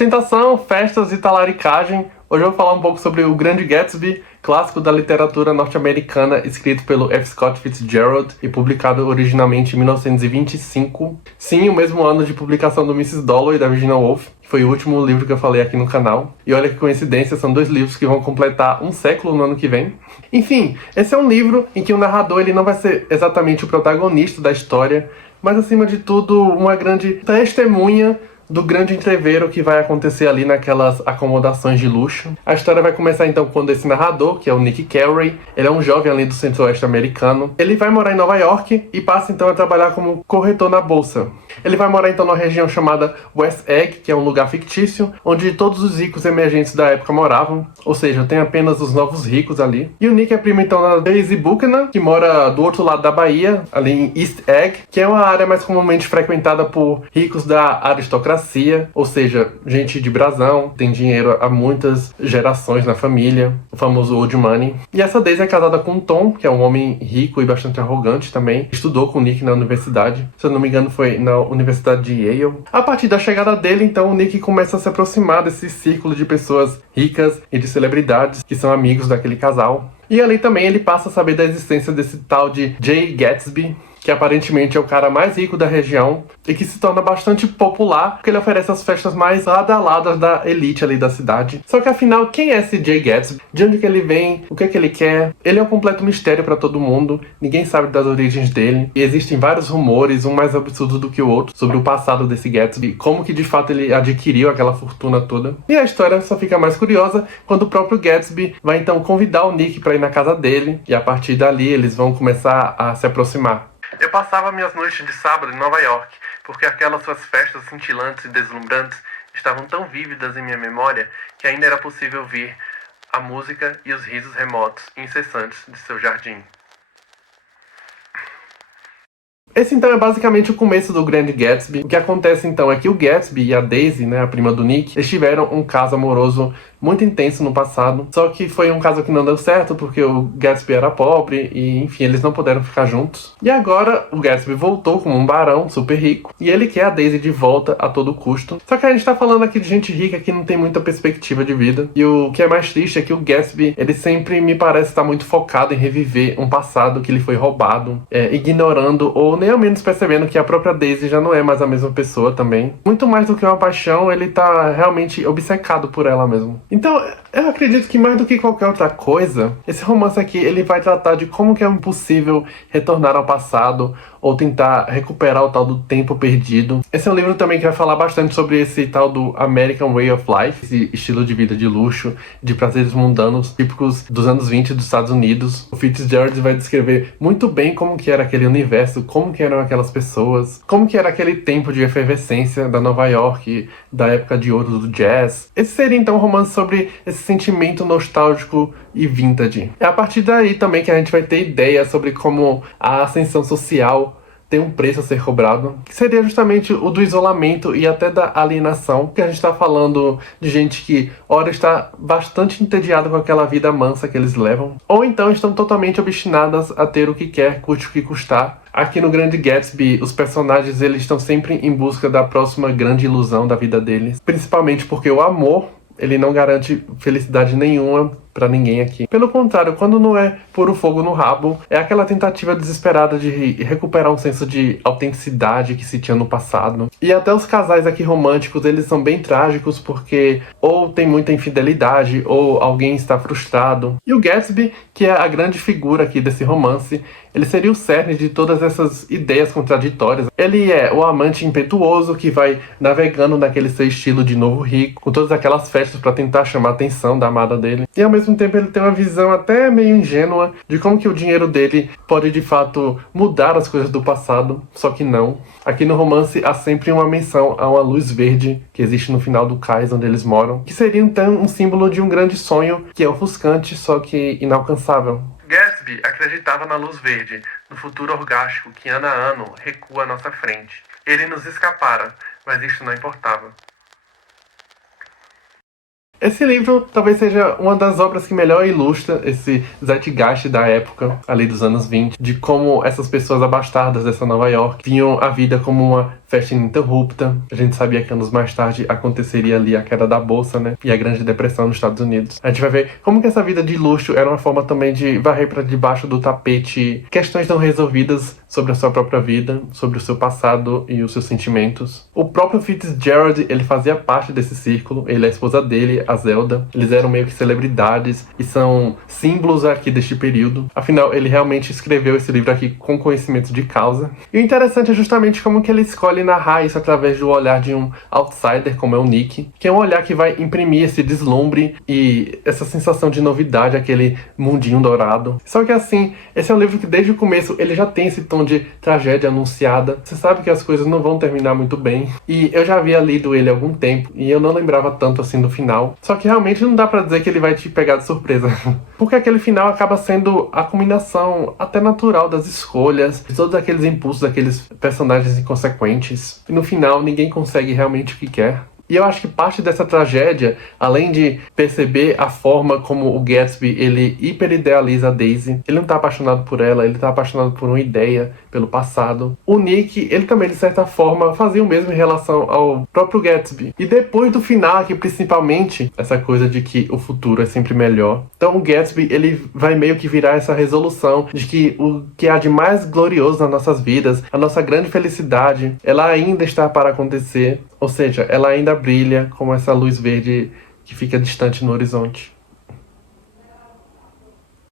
Ostentação, festas e talaricagem. Hoje eu vou falar um pouco sobre O Grande Gatsby, clássico da literatura norte-americana, escrito pelo F. Scott Fitzgerald e publicado originalmente em 1925. Sim, o mesmo ano de publicação do Mrs. Dalloway, da Virginia Woolf, que foi o último livro que eu falei aqui no canal. E olha que coincidência, são 2 livros que vão completar um século no ano que vem. Enfim, esse é um livro em que o narrador ele não vai ser exatamente o protagonista da história, mas acima de tudo uma grande testemunha do grande entreveiro que vai acontecer ali naquelas acomodações de luxo. A história vai começar então quando esse narrador, que é o Nick Carey, ele é um jovem ali do centro-oeste americano, ele vai morar em Nova York e passa então a trabalhar como corretor na bolsa. Ele vai morar então numa região chamada West Egg, que é um lugar fictício, onde todos os ricos emergentes da época moravam, ou seja, tem apenas os novos ricos ali. E o Nick é primo então da Daisy Buchanan, que mora do outro lado da Bahia, ali em East Egg, que é uma área mais comumente frequentada por ricos da aristocracia, ou seja, gente de brasão, tem dinheiro há muitas gerações na família, o famoso old money. E essa Daisy é casada com o Tom, que é um homem rico e bastante arrogante também. Estudou com o Nick na universidade, se eu não me engano foi na Universidade de Yale. A partir da chegada dele, então, o Nick começa a se aproximar desse círculo de pessoas ricas e de celebridades que são amigos daquele casal. E ali também ele passa a saber da existência desse tal de Jay Gatsby, que aparentemente é o cara mais rico da região e que se torna bastante popular porque ele oferece as festas mais badaladas da elite ali da cidade. Só que afinal, quem é esse Jay Gatsby? De onde que ele vem? O que é que ele quer? Ele é um completo mistério para todo mundo, ninguém sabe das origens dele e existem vários rumores, um mais absurdo do que o outro, sobre o passado desse Gatsby, como que de fato ele adquiriu aquela fortuna toda. E a história só fica mais curiosa quando o próprio Gatsby vai então convidar o Nick para ir na casa dele e a partir dali eles vão começar a se aproximar. Eu passava minhas noites de sábado em Nova York, porque aquelas suas festas cintilantes e deslumbrantes estavam tão vívidas em minha memória que ainda era possível ouvir a música e os risos remotos e incessantes de seu jardim. Esse então é basicamente o começo do Grande Gatsby. O que acontece então é que o Gatsby e a Daisy, né, a prima do Nick, eles tiveram um caso amoroso muito intenso no passado, só que foi um caso que não deu certo porque o Gatsby era pobre e enfim, eles não puderam ficar juntos. E agora o Gatsby voltou como um barão super rico e ele quer a Daisy de volta a todo custo. Só que a gente tá falando aqui de gente rica que não tem muita perspectiva de vida e o que é mais triste é que o Gatsby, ele sempre me parece estar muito focado em reviver um passado que lhe foi roubado, ignorando ou nem ao menos percebendo que a própria Daisy já não é mais a mesma pessoa também. Muito mais do que uma paixão, ele tá realmente obcecado por ela mesmo. Então, eu acredito que mais do que qualquer outra coisa, esse romance aqui, ele vai tratar de como que é impossível retornar ao passado ou tentar recuperar o tal do tempo perdido. Esse é um livro também que vai falar bastante sobre esse tal do American Way of Life, esse estilo de vida de luxo, de prazeres mundanos, típicos dos anos 20 dos Estados Unidos. O Fitzgerald vai descrever muito bem como que era aquele universo, como que eram aquelas pessoas, como que era aquele tempo de efervescência da Nova York, da época de ouro do jazz. Esse seria então um romance sobre esse sentimento nostálgico e vintage. É a partir daí também que a gente vai ter ideia sobre como a ascensão social tem um preço a ser cobrado, que seria justamente o do isolamento e até da alienação, que a gente está falando de gente que, ora, está bastante entediada com aquela vida mansa que eles levam, ou então estão totalmente obstinadas a ter o que quer, custe o que custar. Aqui no Grande Gatsby, os personagens eles estão sempre em busca da próxima grande ilusão da vida deles, principalmente porque o amor, ele não garante felicidade nenhuma pra ninguém aqui. Pelo contrário, quando não é pôr o fogo no rabo, é aquela tentativa desesperada de recuperar um senso de autenticidade que se tinha no passado. E até os casais aqui românticos, eles são bem trágicos porque ou tem muita infidelidade ou alguém está frustrado. E o Gatsby, que é a grande figura aqui desse romance, ele seria o cerne de todas essas ideias contraditórias. Ele é o amante impetuoso que vai navegando naquele seu estilo de novo rico, com todas aquelas festas para tentar chamar a atenção da amada dele. E ao mesmo tempo ele tem uma visão até meio ingênua de como que o dinheiro dele pode de fato mudar as coisas do passado, só que não. Aqui no romance há sempre uma menção a uma luz verde que existe no final do cais onde eles moram, que seria então um símbolo de um grande sonho que é ofuscante, só que inalcançável. Gatsby acreditava na luz verde, no futuro orgástico que ano a ano recua à nossa frente. Ele nos escapara, mas isto não importava. Esse livro talvez seja uma das obras que melhor ilustra esse zeitgeist da época, ali dos anos 20, de como essas pessoas abastadas dessa Nova York viam a vida como uma festa ininterrupta. A gente sabia que anos mais tarde aconteceria ali a queda da bolsa, né? E a Grande Depressão nos Estados Unidos. A gente vai ver como que essa vida de luxo era uma forma também de varrer para debaixo do tapete questões não resolvidas sobre a sua própria vida, sobre o seu passado e os seus sentimentos. O próprio Fitzgerald, ele fazia parte desse círculo. Ele é a esposa dele, a Zelda. Eles eram meio que celebridades e são símbolos aqui deste período. Afinal, ele realmente escreveu esse livro aqui com conhecimento de causa. E o interessante é justamente como que ele escolhe narrar isso através do olhar de um outsider, como é o Nick, que é um olhar que vai imprimir esse deslumbre e essa sensação de novidade, aquele mundinho dourado. Só que assim, esse é um livro que desde o começo ele já tem esse tom de tragédia anunciada. Você sabe que as coisas não vão terminar muito bem. E eu já havia lido ele há algum tempo e eu não lembrava tanto assim do final. Só que realmente não dá pra dizer que ele vai te pegar de surpresa. Porque aquele final acaba sendo a combinação até natural das escolhas, de todos aqueles impulsos daqueles personagens inconsequentes. E no final ninguém consegue realmente o que quer. E eu acho que parte dessa tragédia, além de perceber a forma como o Gatsby, ele hiperidealiza a Daisy, ele não tá apaixonado por ela, ele tá apaixonado por uma ideia, pelo passado. O Nick, ele também, de certa forma, fazia o mesmo em relação ao próprio Gatsby. E depois do final, aqui principalmente, essa coisa de que o futuro é sempre melhor. Então o Gatsby, ele vai meio que virar essa resolução de que o que há de mais glorioso nas nossas vidas, a nossa grande felicidade, ela ainda está para acontecer. Ou seja, ela ainda brilha como essa luz verde que fica distante no horizonte.